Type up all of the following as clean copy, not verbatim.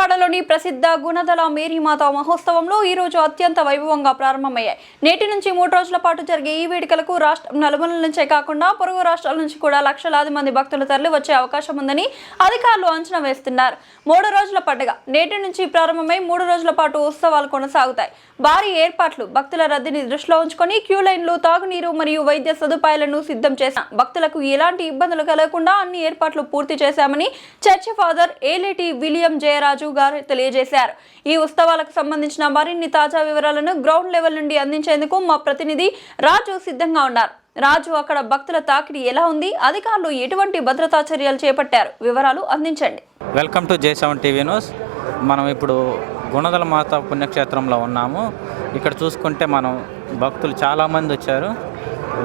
విజయవాడలోని ప్రసిద్ధ గుణదల మేరీమాత మహోత్సవంలో ఈ రోజు అత్యంత వైభవంగా ప్రారంభమయ్యాయి. నేటి నుంచి 3 రోజుల పాటు జరిగే ఈ వేడుకలకు రాష్ట్రం నలుమూలల నుంచే కాకుండా పొరుగు రాష్ట్రాల నుంచి కూడా లక్షలాది మంది భక్తులు తరలి వచ్చే అవకాశం ఉందని అధికారులు అంచనా వేస్తున్నారు. 3 రోజుల పండుగ నేటి నుంచి ప్రారంభమై 3 రోజుల పాటు ఉత్సవాలు కొనసాగుతాయి. భారీ ఏర్పాట్లు, భక్తుల రద్దీని దృష్టిలో ఉంచుకొని క్యూ లైన్లు, తాగునీరు మరియు వైద్య సదుపాయాలను సిద్ధం చేశాం. భక్తులకు ఎలాంటి ఇబ్బందులు కలగకుండా అన్ని ఏర్పాట్లు పూర్తి చేశామని church father Eleti William Jayaraju గారు తెలియజేశారు. ఈ ఉత్సవాలకు సంబంధించిన మరిన్ని తాజా వివరాలను గ్రౌండ్ లెవెల్ నుండి అందించేందుకు మా ప్రతినిధి రాజు సిద్ధంగా ఉన్నారు. రాజు, అక్కడ భక్తుల తాకిడి ఎలా ఉంది? అధికారులు ఎటువంటి భద్రతా చర్యలు చేపట్టారు? వివరాలు అందించండి. Welcome to J7 TV news. మనం ఇప్పుడు గుణదల మాత పుణ్యక్షేత్రంలో ఉన్నాము. ఇక్కడ చూసుకుంటే మనం భక్తులు చాలామంది వచ్చారు.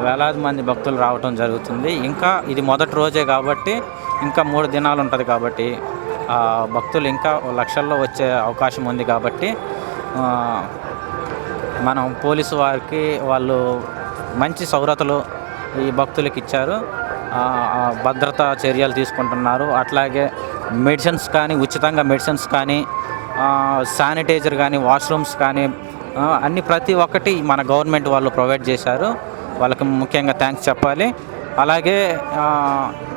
వేలాది మంది భక్తులు రావడం జరుగుతుంది. ఇంకా ఇది మొదటి రోజే కాబట్టి ఇంకా 3 దినాలు ఉంటుంది కాబట్టి భక్తులు ఇంకా లక్షల్లో వచ్చే అవకాశం ఉంది కాబట్టి మనం పోలీసు వారికి వాళ్ళు మంచి సౌలతులు ఈ భక్తులకు ఇచ్చారు. భద్రతా చర్యలు తీసుకుంటున్నారు. అట్లాగే మెడిసిన్స్ కానీ, ఉచితంగా మెడిసిన్స్ కానీ, శానిటైజర్ కానీ, వాష్రూమ్స్ కానీ అన్ని ప్రతి ఒక్కటి మన గవర్నమెంట్ వాళ్ళు ప్రొవైడ్ చేశారు. వాళ్ళకి ముఖ్యంగా థ్యాంక్స్ చెప్పాలి. అలాగే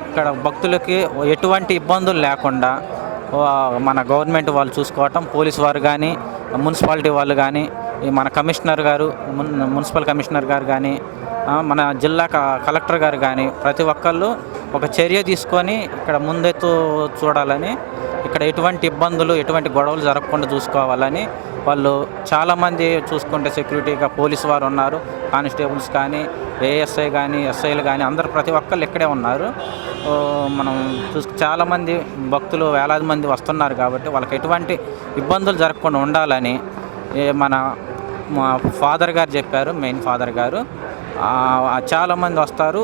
ఇక్కడ భక్తులకి ఎటువంటి ఇబ్బందులు లేకుండా మన గవర్నమెంట్ వాళ్ళు చూసుకోవటం, పోలీసు వారు కానీ, మున్సిపాలిటీ వాళ్ళు కానీ, మన కమిషనర్ గారు, మున్సిపల్ కమిషనర్ గారు కానీ, మన జిల్లా కలెక్టర్ గారు కానీ ప్రతి ఒక్కళ్ళు ఒక చర్య తీసుకొని ఇక్కడ ముందెత్తు చూడాలని, ఇక్కడ ఎటువంటి ఇబ్బందులు, ఎటువంటి గొడవలు జరగకుండా చూసుకోవాలని వాళ్ళు చాలామంది చూసుకుంటే సెక్యూరిటీగా పోలీసు వారు ఉన్నారు, కానిస్టేబుల్స్ కానీ, ఏఎస్ఐ కానీ, ఎస్ఐలు కానీ అందరు ప్రతి ఒక్కళ్ళు ఇక్కడే ఉన్నారు. మనం చాలామంది భక్తులు వేలాది మంది వస్తున్నారు కాబట్టి వాళ్ళకి ఎటువంటి ఇబ్బందులు జరగకుండా ఉండాలని మన ఫాదర్ గారు చెప్పారు. మెయిన్ ఫాదర్ గారు చాలామంది వస్తారు.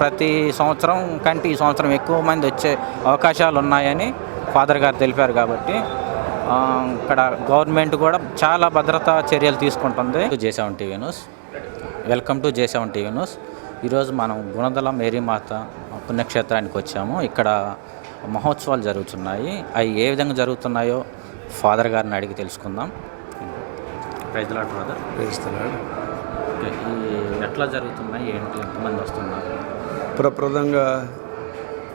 ప్రతి సంవత్సరం కంటే ఈ సంవత్సరం ఎక్కువ మంది వచ్చే అవకాశాలు ఉన్నాయని ఫాదర్ గారు తెలిపారు. కాబట్టి ఇక్కడ గవర్నమెంట్ కూడా చాలా భద్రతా చర్యలు తీసుకుంటుంది. J7 TV news. Welcome to J7 TV news. ఈరోజు మనం గుణదల మేరీమాత పుణ్యక్షేత్రానికి వచ్చాము. ఇక్కడ మహోత్సవాలు జరుగుతున్నాయి. అవి ఏ విధంగా జరుగుతున్నాయో ఫాదర్ గారిని అడిగి తెలుసుకుందాం. Praise lord father. ఓకే, ఈ ఎట్లా జరుగుతున్నాయి, ఏంటి, ఎంతమంది వస్తున్నారు? ప్రప్రదంగా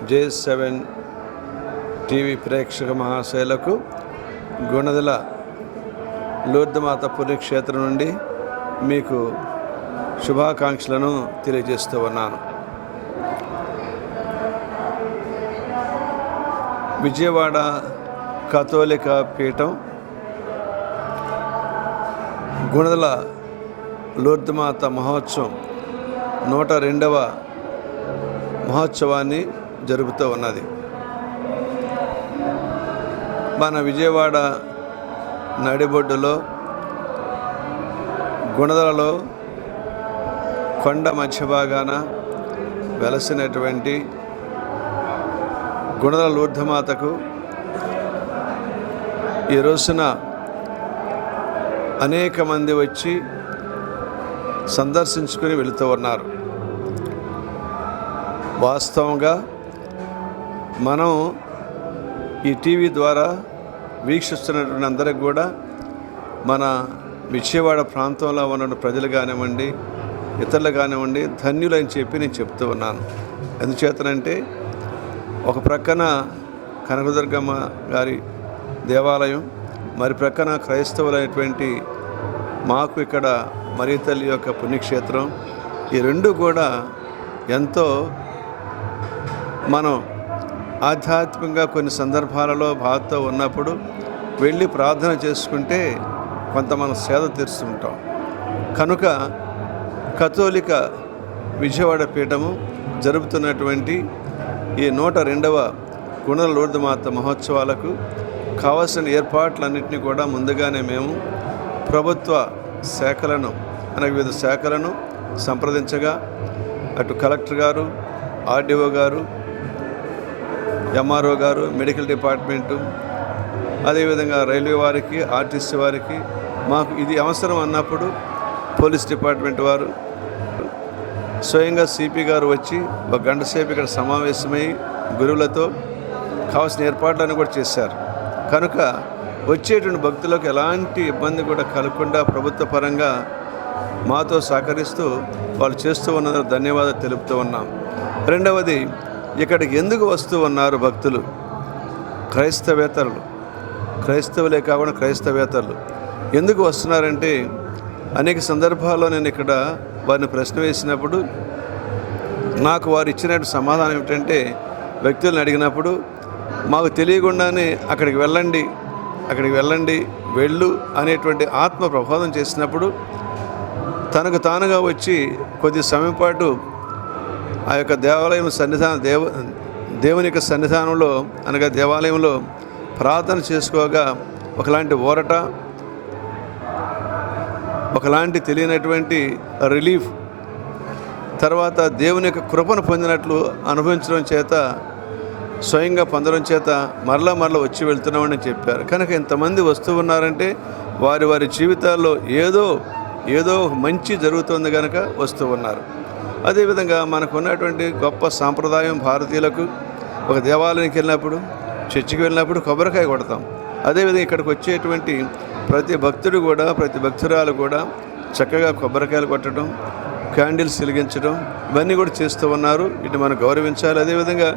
J7 TV ప్రేక్షక మహాశైలకు గుణదల లూర్దమాత పుణ్యక్షేత్రం నుండి మీకు శుభాకాంక్షలను తెలియజేస్తూ ఉన్నాను. విజయవాడ కథోలిక పీఠం గుణదల లూర్దమాత మహోత్సవం 102వ మహోత్సవాన్ని జరుపుతూ ఉన్నది. మన విజయవాడ నడిబొడ్డులో గుణదలలో కొండ మధ్య భాగాన వెలసినటువంటి గుణదల లూర్దమాతకు ఈ రోజున అనేక మంది వచ్చి సందర్శించుకుని వెళుతూ ఉన్నారు. వాస్తవంగా మనం ఈ టీవీ ద్వారా వీక్షిస్తున్నటువంటి అందరికి కూడా మన విజయవాడ ప్రాంతంలో ఉన్న ప్రజలు కానివ్వండి, ఇతరులు కానివ్వండి, ధన్యులని చెప్పి నేను చెప్తూ ఉన్నాను. ఎందుచేతనంటే ఒక ప్రక్కన కనకదుర్గమ్మ గారి దేవాలయం, మరి ప్రక్కన క్రైస్తవులైనటువంటి మాకు ఇక్కడ మరీ తల్లి యొక్క పుణ్యక్షేత్రం, ఈ రెండు కూడా ఎంతో మనం ఆధ్యాత్మికంగా కొన్ని సందర్భాలలో బాధతో ఉన్నప్పుడు వెళ్ళి ప్రార్థన చేసుకుంటే కొంత మనం సేద తీరుస్తుంటాం. కనుక కథోలిక విజయవాడ పీఠము జరుపుతున్నటువంటి ఈ 102వ గుణదల లూర్దమాత మహోత్సవాలకు కావాల్సిన ఏర్పాట్లన్నింటినీ కూడా ముందుగానే మేము ప్రభుత్వ శాఖలను, అనేక వివిధ శాఖలను సంప్రదించగా అటు కలెక్టర్ గారు, ఆర్డీఓ గారు, ఎంఆర్ఓ గారు, మెడికల్ డిపార్ట్మెంటు, అదేవిధంగా రైల్వే వారికి, ఆర్టీసీ వారికి, మాకు ఇది అవసరం అన్నప్పుడు పోలీస్ డిపార్ట్మెంట్ వారు స్వయంగా సిపి గారు వచ్చి ఒక గంట సేపు ఇక్కడ సమావేశమై గురువులతో కావాల్సిన ఏర్పాట్లను కూడా చేశారు. కనుక వచ్చేటువంటి భక్తులకు ఎలాంటి ఇబ్బంది కూడా కలగకుండా ప్రభుత్వ పరంగా మాతో సహకరిస్తూ వాళ్ళు చేస్తూ ఉన్నందుకు ధన్యవాదాలు తెలుపుతూ ఉన్నాం. రెండవది, ఇక్కడికి ఎందుకు వస్తూ ఉన్నారు భక్తులు? క్రైస్తవులే కాకుండా క్రైస్తవేతరులు ఎందుకు వస్తున్నారంటే, అనేక సందర్భాల్లో నేను ఇక్కడ వారిని ప్రశ్న వేసినప్పుడు నాకు వారు ఇచ్చినట్టు సమాధానం ఏమిటంటే, వ్యక్తులను అడిగినప్పుడు మాకు తెలియకుండానే అక్కడికి వెళ్ళండి వెళ్ళు అనేటువంటి ఆత్మ ప్రబోధం చేసినప్పుడు తనకు తానుగా వచ్చి కొద్ది సమయం పాటు ఆ యొక్క దేవాలయం దేవుని యొక్క సన్నిధానంలో అనగా దేవాలయంలో ప్రార్థన చేసుకోగా ఒకలాంటి ఊరట, ఒకలాంటి తెలియనటువంటి రిలీఫ్, తర్వాత దేవుని యొక్క కృపను పొందినట్లు అనుభవించడం చేత, స్వయంగా పొందడం చేత మరలా వచ్చి వెళ్తున్నామని చెప్పారు. కనుక ఇంతమంది వస్తూ ఉన్నారంటే వారి జీవితాల్లో ఏదో మంచి జరుగుతుంది కనుక వస్తూ ఉన్నారు. అదేవిధంగా మనకున్నటువంటి గొప్ప సాంప్రదాయం భారతీయులకు, ఒక దేవాలయానికి వెళ్ళినప్పుడు, చర్చికి వెళ్ళినప్పుడు కొబ్బరికాయ కొడతాం. అదేవిధంగా ఇక్కడికి వచ్చేటువంటి ప్రతి భక్తురాలు కూడా చక్కగా కొబ్బరికాయలు కొట్టడం, క్యాండిల్స్ వెలిగించడం ఇవన్నీ కూడా చేస్తూ ఉన్నారు. ఇటు మనం గౌరవించాలి. అదేవిధంగా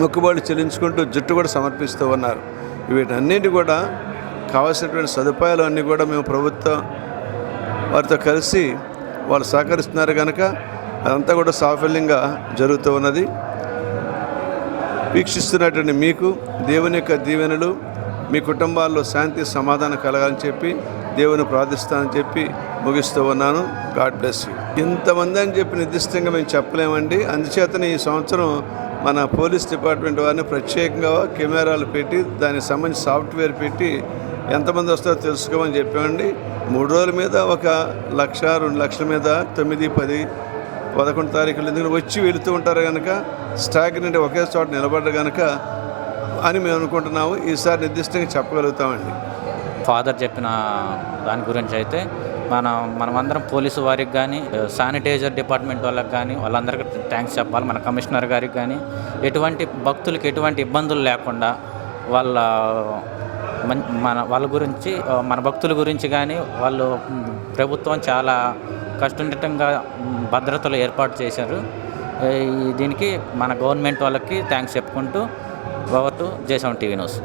మొక్కుబడులు చెల్లించుకుంటూ జుట్టు కూడా సమర్పిస్తూ ఉన్నారు. వీటన్నింటి కూడా కావాల్సినటువంటి సదుపాయాలు అన్నీ కూడా మేము ప్రభుత్వం వారితో కలిసి వాళ్ళు సహకరిస్తున్నారు కనుక అదంతా కూడా సాఫల్యంగా జరుగుతూ ఉన్నది. వీక్షిస్తున్నటువంటి మీకు దేవుని యొక్క దీవెనలు, మీ కుటుంబాల్లో శాంతి సమాధానం కలగాలని చెప్పి దేవుని ప్రార్థిస్తానని చెప్పి ముగిస్తూ ఉన్నాను. God bless you. ఇంతమంది అని చెప్పి నిర్దిష్టంగా మేము చెప్పలేమండి. అందుచేతనే ఈ సంవత్సరం మన పోలీస్ డిపార్ట్మెంట్ వారిని ప్రత్యేకంగా కెమెరాలు పెట్టి దానికి సంబంధించి సాఫ్ట్వేర్ పెట్టి ఎంతమంది వస్తారో తెలుసుకోమని చెప్పామండి. 3 రోజుల మీద 1,00,000, 2 లక్షల మీద 9, 10, 11 తారీఖులు ఎందుకంటే వచ్చి వెళుతూ ఉంటారు కనుక స్టాగ్నెంట్ ఒకే చోట నిలబడ్డ కనుక అని మేము అనుకుంటున్నాము. ఈసారి నిర్దిష్టంగా చెప్పగలుగుతామండి. ఫాదర్ చెప్పిన దాని గురించి అయితే మనమందరం పోలీసు వారికి కానీ, శానిటైజర్ డిపార్ట్మెంట్ వాళ్ళకి కానీ వాళ్ళందరికీ థ్యాంక్స్ చెప్పాలి. మన కమిషనర్ గారికి కానీ ఎటువంటి భక్తులకి ఎటువంటి ఇబ్బందులు లేకుండా వాళ్ళ గురించి, మన భక్తుల గురించి కానీ వాళ్ళు ప్రభుత్వం చాలా కట్టుదిట్టంగా భద్రతలు ఏర్పాటు చేశారు. దీనికి మన గవర్నమెంట్ వాళ్ళకి థ్యాంక్స్ చెప్పుకుంటూ ఓవర్ టు జై7 టీవీ న్యూస్.